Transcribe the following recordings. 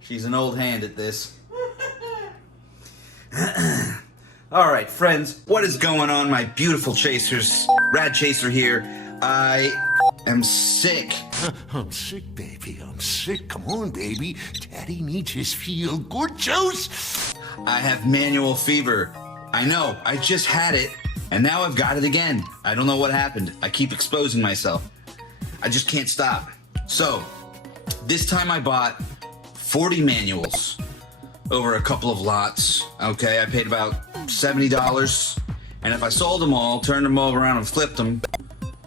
She's an old hand at this. Alright, friends, what is going on, my beautiful chasers? Rad Chaser here. I am sick. I'm sick, baby. I'm sick. Come on, baby. Daddy needs his feel-good juice. I have manual fever. I know, I just had it, and now I've got it again. I don't know what happened. I keep exposing myself. I just can't stop. So, this time I bought 40 manuals over a couple of lots. Okay, I paid about $70, and if I sold them all, turned them all around and flipped them,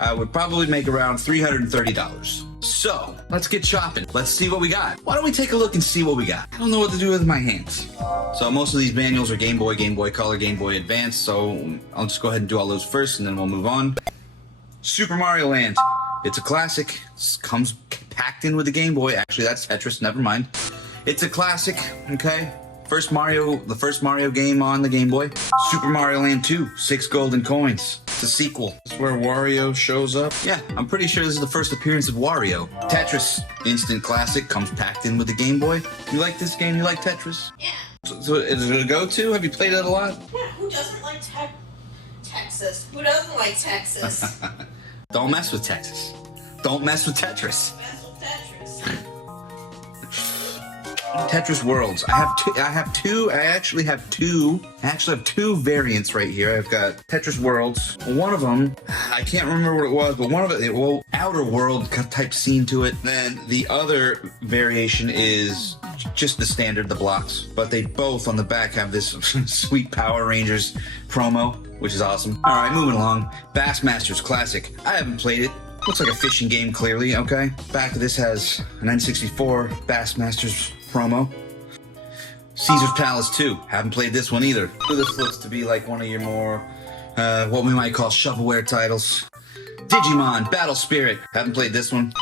I would probably make around $330. So, let's get shopping. Let's see what we got. Why don't we take a look and see what we got? I don't know what to do with my hands. So most of these manuals are Game Boy, Game Boy Color, Game Boy Advance, so I'll just go ahead and do all those first, and then we'll move on. Super Mario Land. It's a classic. It comes packed in with the Game Boy. Actually, that's Tetris, never mind. It's a classic, okay? The first Mario game on the Game Boy. Super Mario Land 2, 6 golden coins. It's a sequel. This is where Wario shows up. Yeah, I'm pretty sure this is the first appearance of Wario. Tetris, instant classic, comes packed in with the Game Boy. You like this game? You like Tetris? Yeah. So is it a go-to? Have you played it a lot? Yeah, who doesn't like Texas? Who doesn't like Texas? Don't mess with Texas. Don't mess with Tetris. Mess with Tetris. Tetris Worlds. I actually have two variants right here. I've got Tetris Worlds. One of them, I can't remember what it was, but one of it, Outer World type scene to it. Then the other variation is just the standard, the blocks. But they both on the back have this sweet Power Rangers promo, which is awesome. All right, moving along. Bassmasters Classic. I haven't played it. Looks like a fishing game, clearly, okay? Back of this has an N64 Bassmasters promo. Caesar's Palace 2. Haven't played this one either. This looks to be like one of your more, what we might call shovelware titles. Digimon Battle Spirit. Haven't played this one.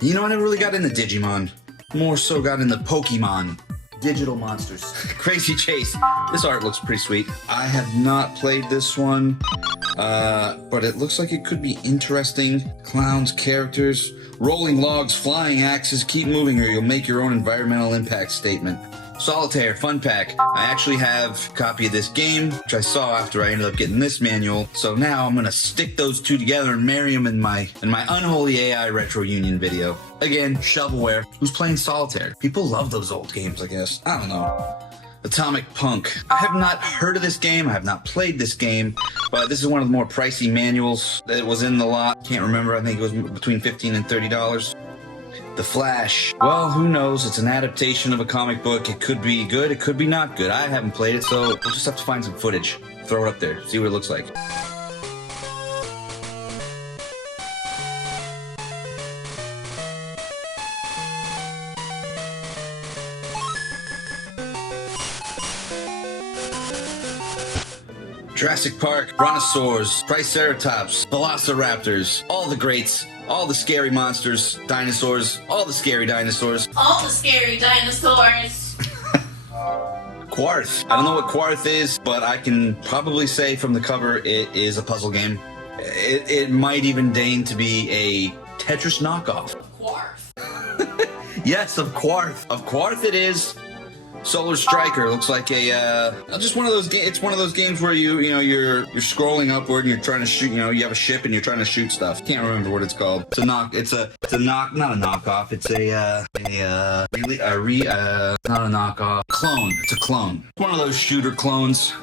You know, I never really got into Digimon. More so got into Pokemon. Digital monsters. Crazy Chase. This art looks pretty sweet. I have not played this one, but it looks like it could be interesting. Clowns, characters, rolling logs, flying axes, keep moving or you'll make your own environmental impact statement. Solitaire Fun Pack. I actually have a copy of this game, which I saw after I ended up getting this manual. So now I'm gonna stick those two together and marry them in my Unholy AI Retro Union video. Again, shovelware. Who's playing Solitaire? People love those old games, I guess. I don't know. Atomic Punk. I have not heard of this game. I have not played this game, but this is one of the more pricey manuals that was in the lot. Can't remember. I think it was between $15 and $30. The Flash. Well, who knows? It's an adaptation of a comic book. It could be good. It could be not good. I haven't played it, so we'll just have to find some footage. Throw it up there. See what it looks like. Jurassic Park, Brontosaurs, Triceratops, Velociraptors, all the greats, all the scary monsters, dinosaurs, all the scary dinosaurs. All the scary dinosaurs. Quarth. I don't know what Quarth is, but I can probably say from the cover it is a puzzle game. It might even deign to be a Tetris knockoff. Quarth. Yes, of Quarth. Of Quarth it is. Solar Striker looks like a just one of those games. It's one of those games where you're scrolling upward and you're trying to shoot. You have a ship and you're trying to shoot stuff. Can't remember what it's called. It's not a knockoff. It's not a knockoff. Clone. It's a clone. One of those shooter clones.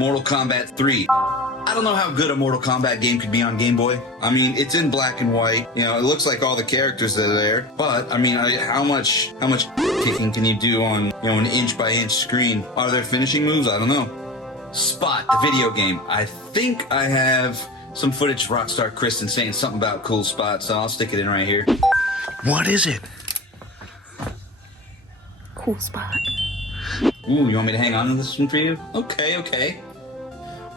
Mortal Kombat 3. I don't know how good a Mortal Kombat game could be on Game Boy. I mean, it's in black and white. It looks like all the characters that are there. But, I mean, how much kicking can you do on, an inch-by-inch screen? Are there finishing moves? I don't know. Spot, the video game. I think I have some footage of Rockstar Kristen saying something about cool Spot, so I'll stick it in right here. What is it? Cool Spot. Ooh, you want me to hang on to this one for you? Okay.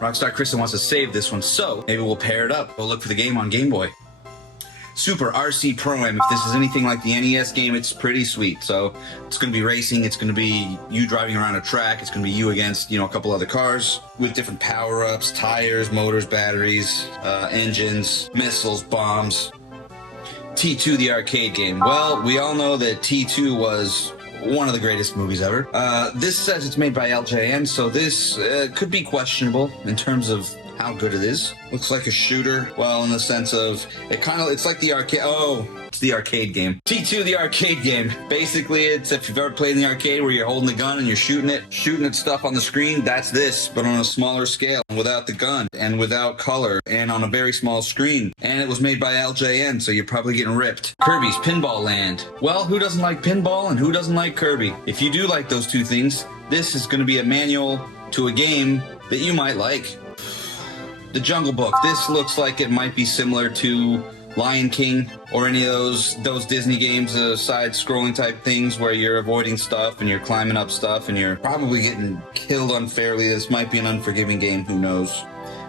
Rockstar Kristen wants to save this one, so maybe we'll pair it up. We'll look for the game on Game Boy. Super RC Pro-Am. If this is anything like the NES game, it's pretty sweet. So it's going to be racing. It's going to be you driving around a track. It's going to be you against, a couple other cars with different power-ups, tires, motors, batteries, engines, missiles, bombs. T2, the arcade game. Well, we all know that T2 was one of the greatest movies ever. This says it's made by LJN, so this could be questionable in terms of how good it is. Looks like a shooter. Well, in the sense of it's like the arcade. Oh, it's the arcade game. T2, the arcade game. Basically, it's if you've ever played in the arcade where you're holding the gun and you're shooting at stuff on the screen. That's this, but on a smaller scale, without the gun and without color and on a very small screen. And it was made by LJN, so you're probably getting ripped. Kirby's Pinball Land. Well, who doesn't like pinball and who doesn't like Kirby? If you do like those two things, this is going to be a manual to a game that you might like. The Jungle Book. This looks like it might be similar to Lion King or any of those Disney games, side-scrolling type things where you're avoiding stuff and you're climbing up stuff and you're probably getting killed unfairly. This might be an unforgiving game, who knows.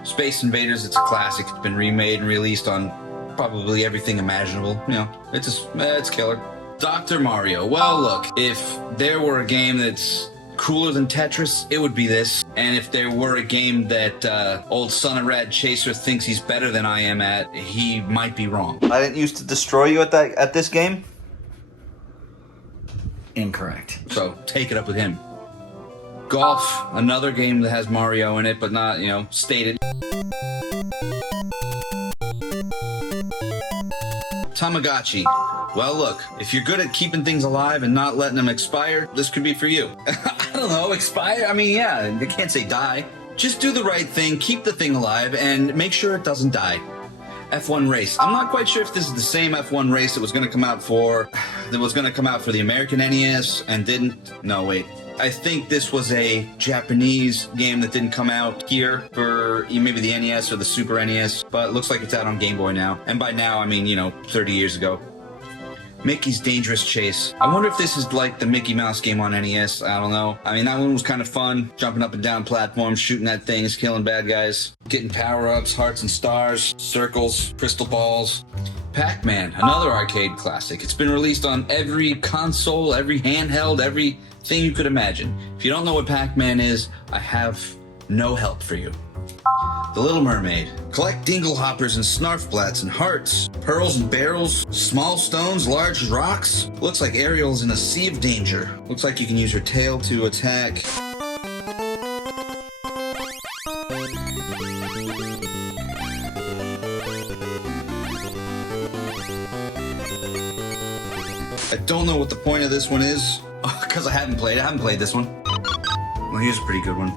Space Invaders, it's a classic. It's been remade and released on probably everything imaginable. You know, it's killer. Dr. Mario. Well, look, if there were a game that's cooler than Tetris, it would be this. And if there were a game that old son of Rad Chaser thinks he's better than I am at, he might be wrong. I didn't used to destroy you at this game? Incorrect. So, take it up with him. Golf, another game that has Mario in it, but not, stated. Tamagotchi. Well, look, if you're good at keeping things alive and not letting them expire, this could be for you. I don't know, expire? I mean, yeah, they can't say die. Just do the right thing, keep the thing alive, and make sure it doesn't die. F1 race. I'm not quite sure if this is the same F1 race that was going to come out for the American NES and didn't. No, wait. I think this was a Japanese game that didn't come out here for maybe the NES or the Super NES, but it looks like it's out on Game Boy now. And by now, I mean, 30 years ago. Mickey's Dangerous Chase. I wonder if this is like the Mickey Mouse game on NES. I don't know. I mean, that one was kind of fun. Jumping up and down platforms, shooting at things, killing bad guys, getting power-ups, hearts and stars, circles, crystal balls. Pac-Man, another arcade classic. It's been released on every console, every handheld, everything you could imagine. If you don't know what Pac-Man is, I have no help for you. The Little Mermaid. Collect dingle hoppers and snarfblats and hearts, pearls and barrels, small stones, large rocks. Looks like Ariel's in a sea of danger. Looks like you can use her tail to attack. I don't know what the point of this one is, because I haven't played this one. Well, here's a pretty good one.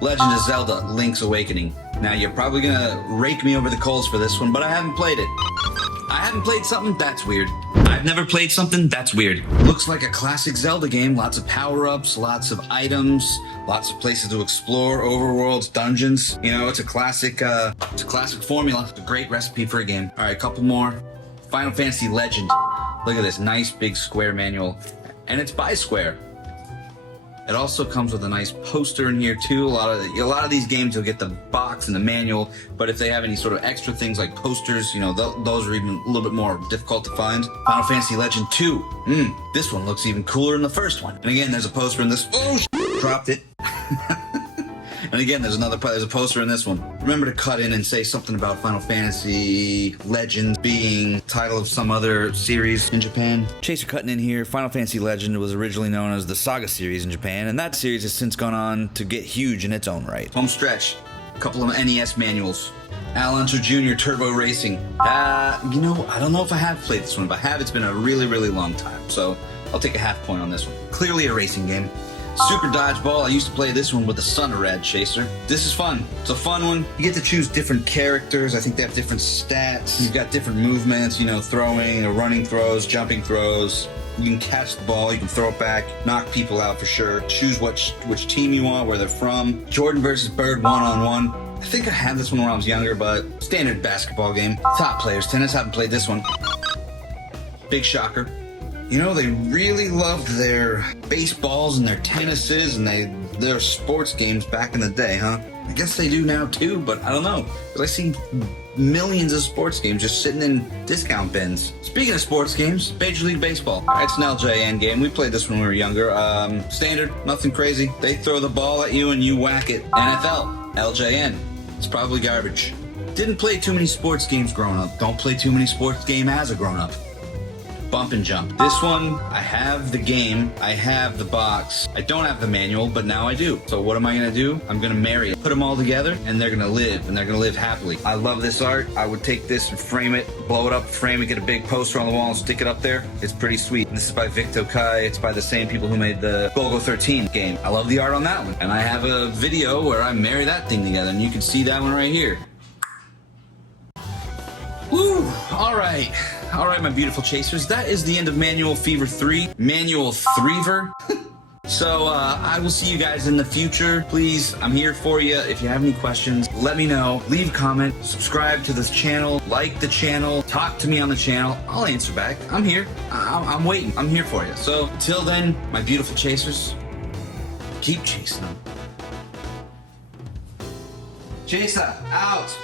Legend of Zelda, Link's Awakening. Now, you're probably gonna rake me over the coals for this one, but I haven't played it. I haven't played something? That's weird. I've never played something? That's weird. Looks like a classic Zelda game. Lots of power-ups, lots of items, lots of places to explore, overworlds, dungeons. It's a classic formula. It's a great recipe for a game. All right, a couple more. Final Fantasy Legend. Look at this nice big square manual. And it's by Square. It also comes with a nice poster in here too. A lot of these games you'll get the box and the manual, but if they have any sort of extra things like posters, those are even a little bit more difficult to find. Final Fantasy Legend 2. This one looks even cooler than the first one. And again, there's a poster in this. Oh, dropped it. And again, there's a poster in this one. Remember to cut in and say something about Final Fantasy Legends being title of some other series in Japan. Chaser cutting in here. Final Fantasy Legend was originally known as the Saga series in Japan, and that series has since gone on to get huge in its own right. Home stretch. A couple of NES manuals. Al Unser Jr. Turbo Racing. I don't know if I have played this one. If I have, it's been a really, really long time. So I'll take a half point on this one. Clearly a racing game. Super Dodgeball. I used to play this one with the son of Rad Chaser. This is fun. It's a fun one. You get to choose different characters. I think they have different stats. You've got different movements, throwing, running throws, jumping throws. You can catch the ball, you can throw it back, knock people out for sure. Choose which team you want, where they're from. Jordan versus Bird one-on-one. I think I had this one when I was younger, but standard basketball game. Top Players Tennis. Haven't played this one. Big shocker. They really loved their baseballs and their tennises and their sports games back in the day, huh? I guess they do now too, but I don't know. Because I see millions of sports games just sitting in discount bins. Speaking of sports games, Major League Baseball. It's an LJN game. We played this when we were younger. Standard, nothing crazy. They throw the ball at you and you whack it. NFL, LJN. It's probably garbage. Didn't play too many sports games growing up. Don't play too many sports games as a grown up. Bump and jump. This one, I have the game, I have the box. I don't have the manual, but now I do. So what am I gonna do? I'm gonna marry it. Put them all together, and they're gonna live happily. I love this art. I would take this and frame it, blow it up, frame it, get a big poster on the wall and stick it up there. It's pretty sweet. This is by Victor Kai. It's by the same people who made the Golgo 13 game. I love the art on that one. And I have a video where I marry that thing together, and you can see that one right here. Woo! All right, my beautiful chasers. That is the end of Manual Fever 3. Manual Threever. So I will see you guys in the future. Please, I'm here for you. If you have any questions, let me know. Leave a comment, subscribe to this channel, like the channel, talk to me on the channel. I'll answer back. I'm here. I'm waiting. I'm here for you. So until then, my beautiful chasers, keep chasing them. Chaser, out.